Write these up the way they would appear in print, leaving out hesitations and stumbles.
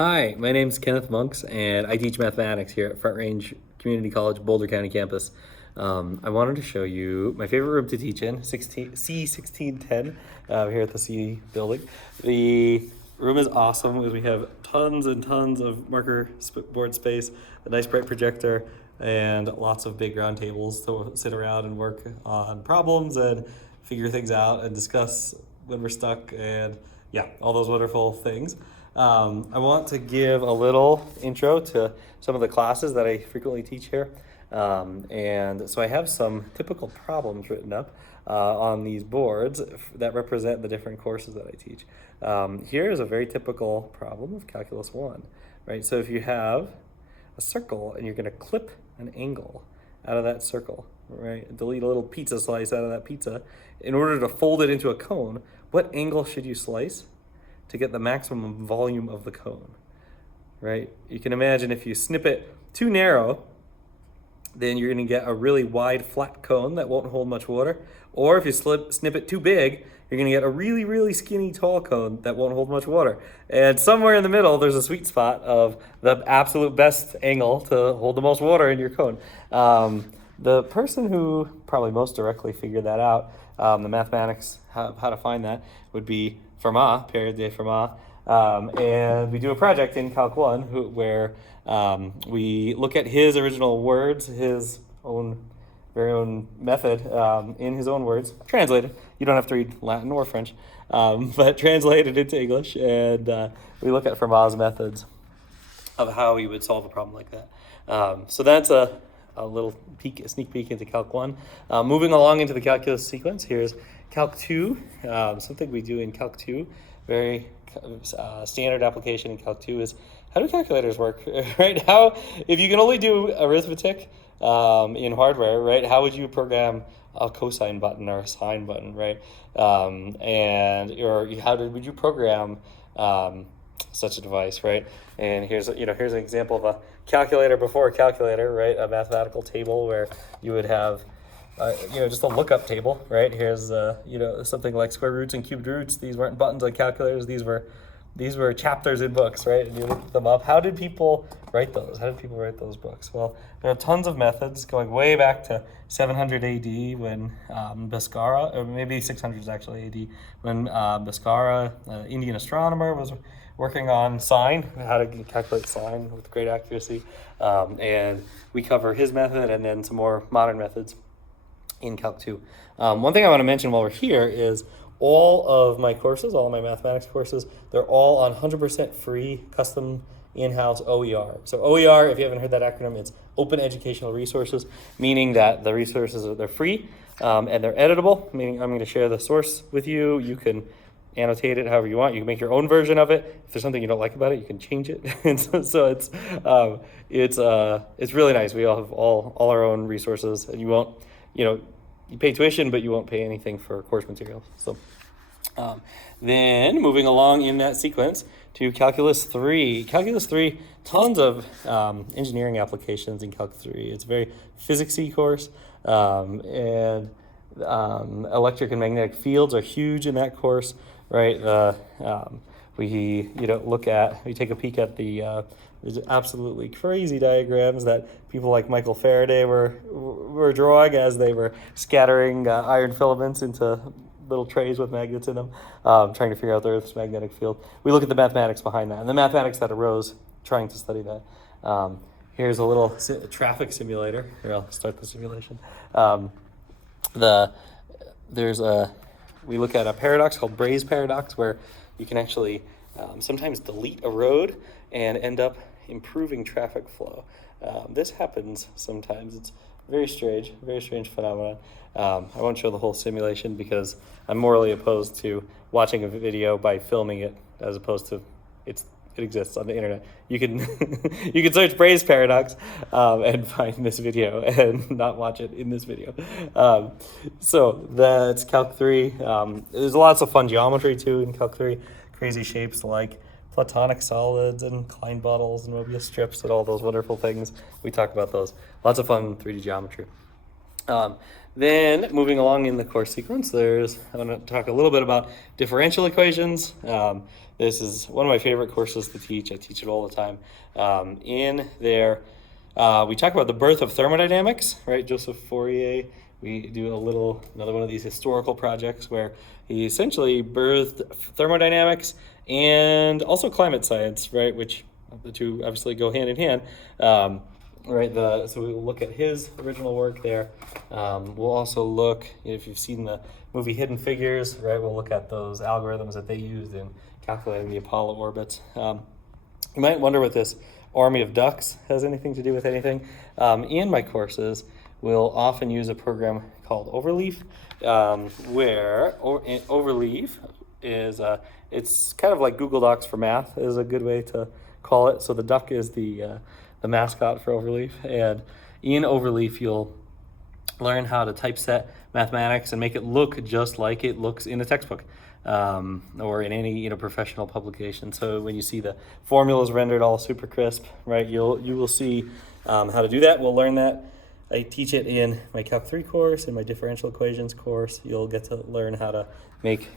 Hi, my name is Kenneth Monks, and I teach mathematics here at Front Range Community College, Boulder County campus. I wanted to show you my favorite room to teach in, C1610, here at the C building. The room is awesome because we have tons and tons of marker board space, a nice bright projector, and lots of big round tables to sit around and work on problems and figure things out and discuss when we're stuck and yeah, all those wonderful things. I want to give a little intro to some of the classes that I frequently teach here. And so I have some typical problems written up on these boards that represent the different courses that I teach. Here is a very typical problem of Calculus 1, right? So if you have a circle and you're going to clip an angle out of that circle, right? Delete a little pizza slice out of that pizza. In order to fold it into a cone, what angle should you slice to get the maximum volume of the cone, right? You can imagine if you snip it too narrow, then you're gonna get a really wide flat cone that won't hold much water. Or if you snip it too big, you're gonna get a really, really skinny tall cone that won't hold much water. And somewhere in the middle, there's a sweet spot of the absolute best angle to hold the most water in your cone. The person who probably most directly figured that out, the mathematics, how to find that, would be Fermat, Pierre de Fermat, and we do a project in Calc 1 where we look at his original words, his very own method in his own words, translated. You don't have to read Latin or French, but translated into English, and we look at Fermat's methods of how he would solve a problem like that. So that's a little sneak peek into Calc 1. Moving along into the calculus sequence, here's Calc 2. Something we do in Calc 2, very standard application in Calc 2 is how do calculators work, right? If you can only do arithmetic in hardware, right, how would you program a cosine button or a sine button, right? Would you program such a device, right? And here's an example of a calculator before a calculator, right? A mathematical table where you would have just a lookup table, right? Here's something like square roots and cubed roots. These weren't buttons on calculators. These were chapters in books, right? And you look them up. How did people write those? How did people write those books? Well, there are tons of methods going way back to 700 AD when Bhaskara, or maybe 600 actually AD, when Bhaskara, Indian astronomer, was working on sine, how to calculate sine with great accuracy. And we cover his method and then some more modern methods in Calc 2. One thing I want to mention while we're here is all of my courses, all of my mathematics courses, they're all on 100% free custom in-house OER. So OER, if you haven't heard that acronym, it's Open Educational Resources, meaning that the resources they're free and they're editable, meaning I'm going to share the source with you. You can annotate it however you want. You can make your own version of it. If there's something you don't like about it, you can change it. And so it's really nice. We all have all our own resources, and you won't, you pay tuition, but you won't pay anything for course materials. So then moving along in that sequence to Calculus 3. Calculus 3, tons of engineering applications in Calc 3. It's a very physicsy course, and electric and magnetic fields are huge in that course, right? We take a peek at the there's absolutely crazy diagrams that people like Michael Faraday were drawing as they were scattering iron filaments into little trays with magnets in them, trying to figure out the Earth's magnetic field. We look at the mathematics behind that and the mathematics that arose trying to study that. Here's a little traffic simulator. Here, I'll start the simulation. We look at a paradox called Bray's paradox, where you can actually sometimes delete a road and end up improving traffic flow. This happens sometimes. It's very strange phenomenon. I won't show the whole simulation because I'm morally opposed to watching a video by filming it, as opposed to it exists on the internet. You can you can search Bray's paradox and find this video and not watch it in this video. So that's Calc 3. There's lots of fun geometry too in Calc 3. Crazy shapes like platonic solids and Klein bottles and Mobius strips and all those wonderful things. We talk about those. Lots of fun 3D geometry. Then moving along in the course sequence, I'm going to talk a little bit about differential equations. This is one of my favorite courses to teach. I teach it all the time. In there, we talk about the birth of thermodynamics, right? Joseph Fourier. We do another one of these historical projects where he essentially birthed thermodynamics and also climate science, right? Which the two obviously go hand in hand. Right, so we'll look at his original work there. We'll also look, if you've seen the movie Hidden Figures, right, we'll look at those algorithms that they used in calculating the Apollo orbits. You might wonder what this army of ducks has anything to do with anything. In my courses, we'll often use a program called Overleaf, where Overleaf is, it's kind of like Google Docs for math is a good way to call it. So the duck is the mascot for Overleaf, and in Overleaf you'll learn how to typeset mathematics and make it look just like it looks in a textbook or in any professional publication. So when you see the formulas rendered all super crisp, right, you will see how to do that. We'll learn that. I teach it in my Calc 3 course, in my differential equations course. You'll get to learn how to make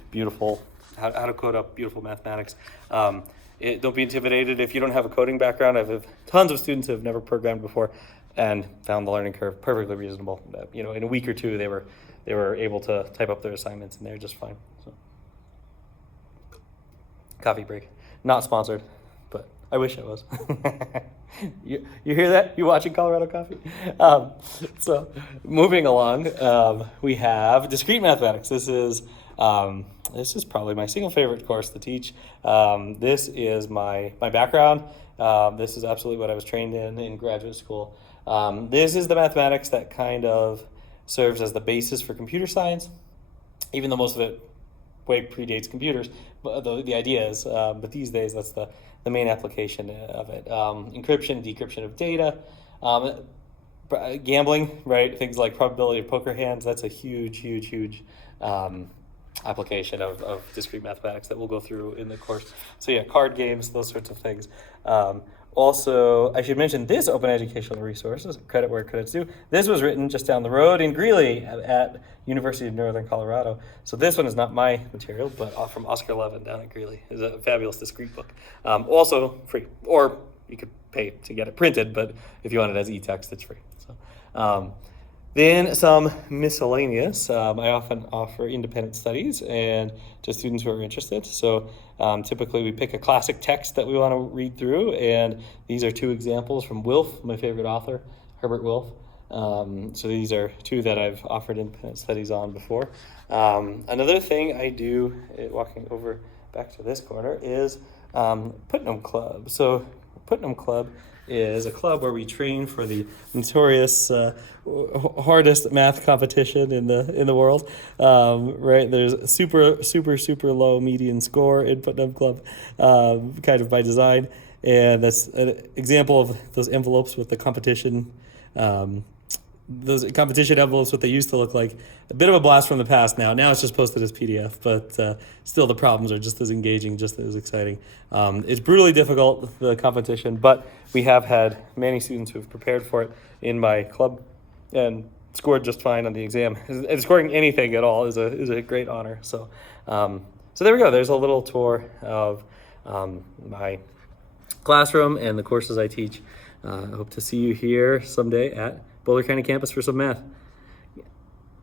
how to code up beautiful mathematics. Don't be intimidated if you don't have a coding background. I have tons of students who have never programmed before and found the learning curve perfectly reasonable. In a week or two, they were able to type up their assignments, and they're just fine. So, coffee break, not sponsored, but I wish I was. You hear that? You watching Colorado Coffee? So moving along, we have discrete mathematics. This is probably my single favorite course to teach. This is my background. This is absolutely what I was trained in graduate school. This is the mathematics that kind of serves as the basis for computer science, even though most of it way predates computers. But the idea is, but these days that's the main application of it. Encryption, decryption of data, gambling, right? Things like probability of poker hands. That's a huge application of discrete mathematics that we'll go through in the course. So yeah, card games, those sorts of things. Also, I should mention this open educational resources, credit where credit's due. This was written just down the road in Greeley at University of Northern Colorado. So this one is not my material, but from Oscar Levin down at Greeley. It's a fabulous discrete book. Also free, or you could pay to get it printed, but if you want it as e-text, it's free. So, then some miscellaneous. I often offer independent studies and to students who are interested. So typically we pick a classic text that we want to read through, and these are two examples from Wilf, my favorite author, Herbert Wilf. So these are two that I've offered independent studies on before. Another thing I do, walking over back to this corner, is Putnam Club. So Putnam Club is a club where we train for the notorious hardest math competition in the world. Right, there's super low median score in Putnam Club, kind of by design, and that's an example of those envelopes with the competition. Those competition envelopes, what they used to look like. A bit of a blast from the past now. Now it's just posted as PDF, but still the problems are just as engaging, just as exciting. It's brutally difficult, the competition, but we have had many students who have prepared for it in my club and scored just fine on the exam. And scoring anything at all is a great honor. So there we go. There's a little tour of my classroom and the courses I teach. I hope to see you here someday at Boulder County campus for some math.